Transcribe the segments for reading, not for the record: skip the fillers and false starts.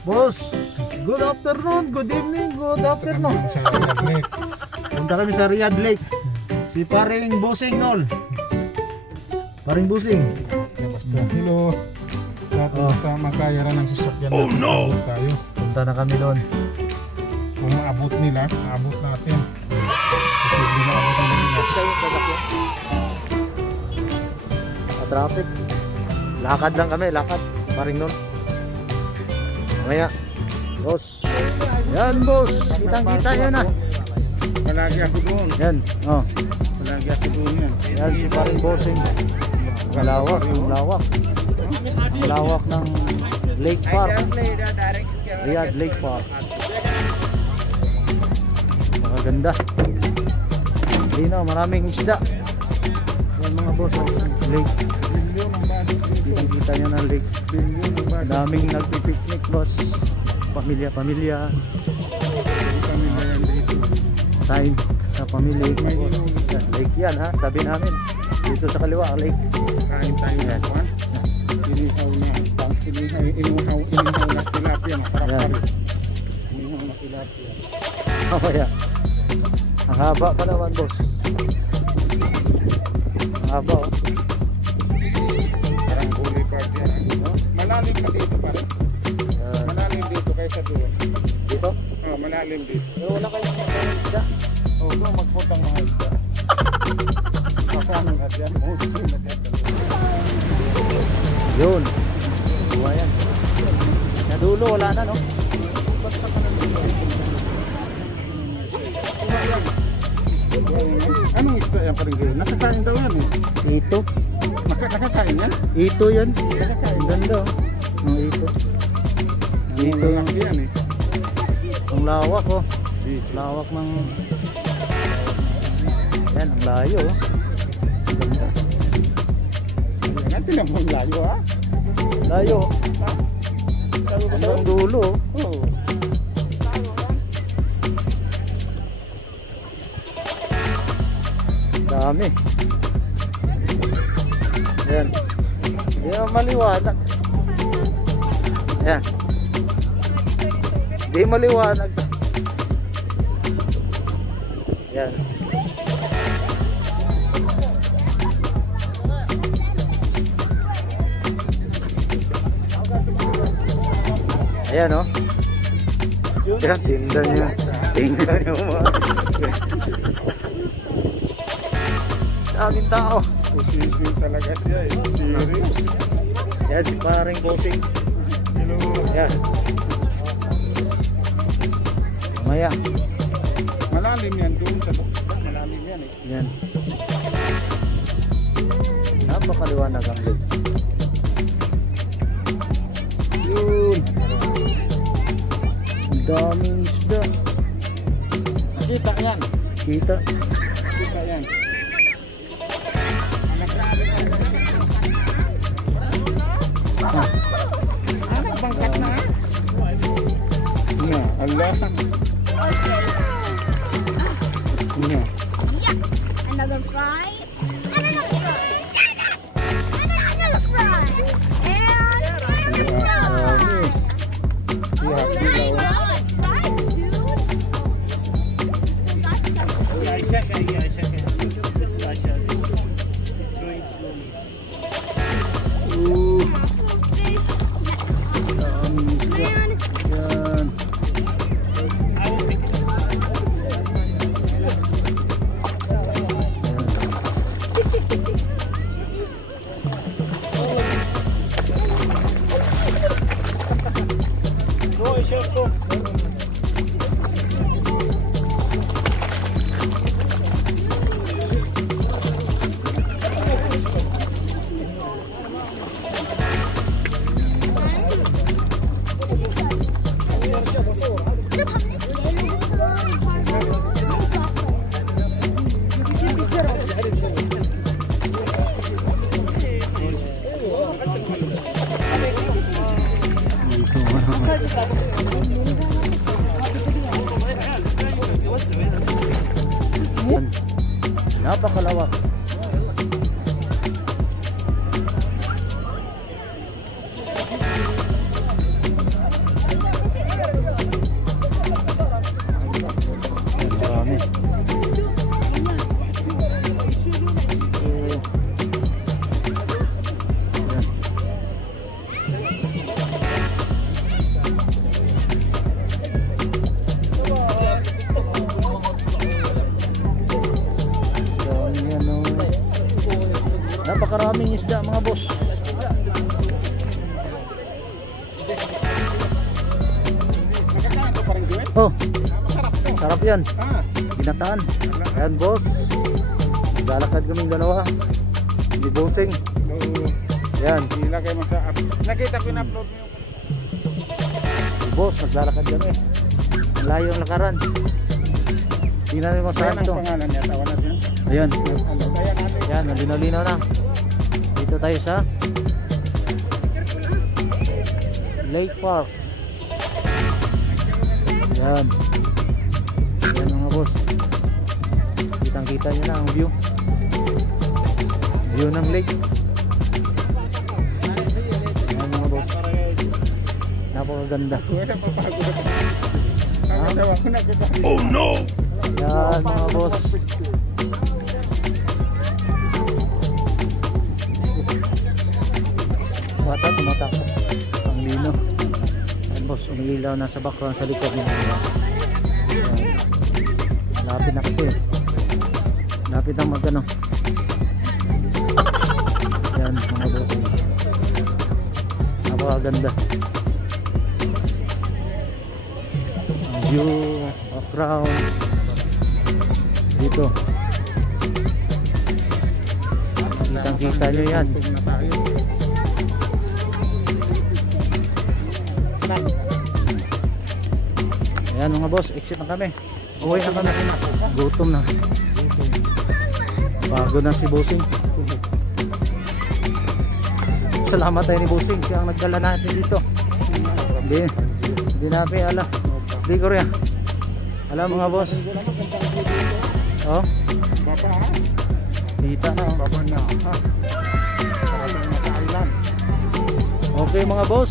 Boss, good afternoon, good evening, good afternoon. Punta kami sa Riyadh Lake. Si paring Busing Nol. Paring Busing. Hello. Sa magkayara ng sasakyan natin. No! Tayo. Punta na kami doon. Kung maabot nila, maabot natin. Kasi hindi maabot nila. Kayo sasakyan. Sa traffic. Lakad lang kami, lakad. Paring Nol. Mamaya. Boss. Yan boss. Kitang-kita yun na. Palagi ako doon. Yan. Oh. Palagi ako doon yan. Yan si paring Busing. Malawak, yung lawak. Lawak ng Lake Park. Riyadh Lake Park. Maganda. Dino, maraming isda. Yan mga boss, lake. Kita nyo ng lake. Daming nagpipiknik boss. Pamilya-pamilya. Time sa pamilya. Lake yan ha, sabi namin. Dito sa kaliwa, lake. Kain tayo na kuwan. Inihaw na tilapia. Inihaw na tilapia. Mamaya. Ang haba pa naman boss. Ang haba oh. Parang huli part yan. Malalim pa dito parang. Malalim dito kaysa doon. Dito? Oh, malalim dito. Pero wala kayong mga isda. Oh, doon magputang mga isda. Kasama nga dyan. Yun. Buwa yan. Sa dulo wala na no? Anong isda yan paring gano'n? Nakakain daw yan eh. Ito. Nakakain yan? Ito yun. Ang ganda oh. Ang ito. Ito lang yan eh. Ang lawak oh. Lawak ng... Yan, ang layo oh. Ang ganda. Yan, tinan mo ang layo ha? Layo oh. Hanggang dulo oh. Oo. Dami. Yan. Yan maliwanag. Yan. Di maliwanag. Yan. Ayan o. Yan, tinda niya. Tinda niya mga. Daming tao. Position talaga siya eh. Serious. Yan, si paring Busing. Hello. Yan. Maya. Malalim yan doon sa buksan. Malalim yan eh. Yan. Napakaliwanag ang lake. Yun. Ang daming isda. Nakita yan. Kita. Nakita yan. Bangkat na. Nga, Allah. Nga. Another fry. And another fry. And another fry. And another fry. Siya, Fries, dude. Daming isda. Yan. napakaraming isda mga boss. Nakakain ko pa rin Joel. Oh, Masarap to. sarap yan. Ah, Ginataan. Ayan boss. Naglalakad kaming dalawa. Hindi bossing. oo. Ayan. Ilagay mo sa app. Nakita ko in-upload mo yung Boss, naglalakad kami. Ang layo ang lakaran. Tingnan mo Ayan saan ang to. pangalan niya. Tawa natin. Ayan. Ano, kaya natin. Ayan, malinaw-linaw na. Dito tayo sa Lake Park. Ayan. Ayan mga boss. Kitang-kita nyo na ang view. View ng lake. Ayan mga boss. Napakaganda. Wala papagod ako. Nakatawa ko na kita. Oh no! Ayan mga boss. Bata tumatakbo. Ang lino. Ayan boss, umiilaw na sa background sa likod niya. Ayan. Lapit na kasi. Lapit na magano. Ayan mga boss. Napakaganda. Ang view, background. Dito. Kitang-kita nyo yan. Tugtog na tayo. Ayan mga boss, exit na kami. Uwi na kami. Gutom na. Pagod na si Bossing. Salamat tayo ni Bossing siya ang nagdala natin dito. Hindi natin ala. Hindi ko rin. Alam mga boss. Oh, Baba ha? kita na. Oh. Baba na ha? Parang nasa island. Okay mga boss.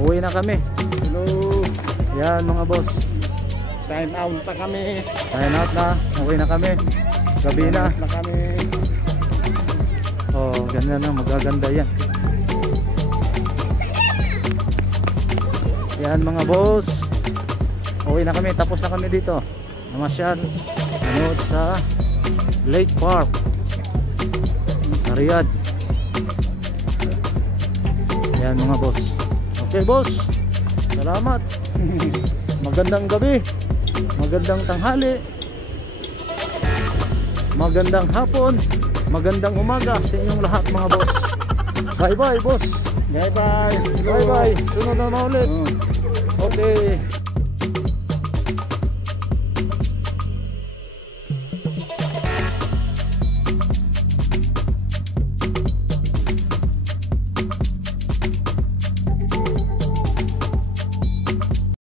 Uwi na kami. Hello. Yan mga boss. Sign out na kami. Sign out na. Uwi na kami. Gabi na. Na kami. Oh, ganyan na. Magaganda yan. Yan mga boss. Uwi na kami. Tapos na kami dito. Namasyal. Nanood sa Lake Park. Sa Riyadh. Yan mga boss. Okay boss. Salamat. Magandang gabi. Magandang tanghali. Magandang hapon. Magandang umaga sa inyong lahat mga boss. Bye bye boss. Bye bye. Bye bye. Sunod na ulit. Oh. Okay.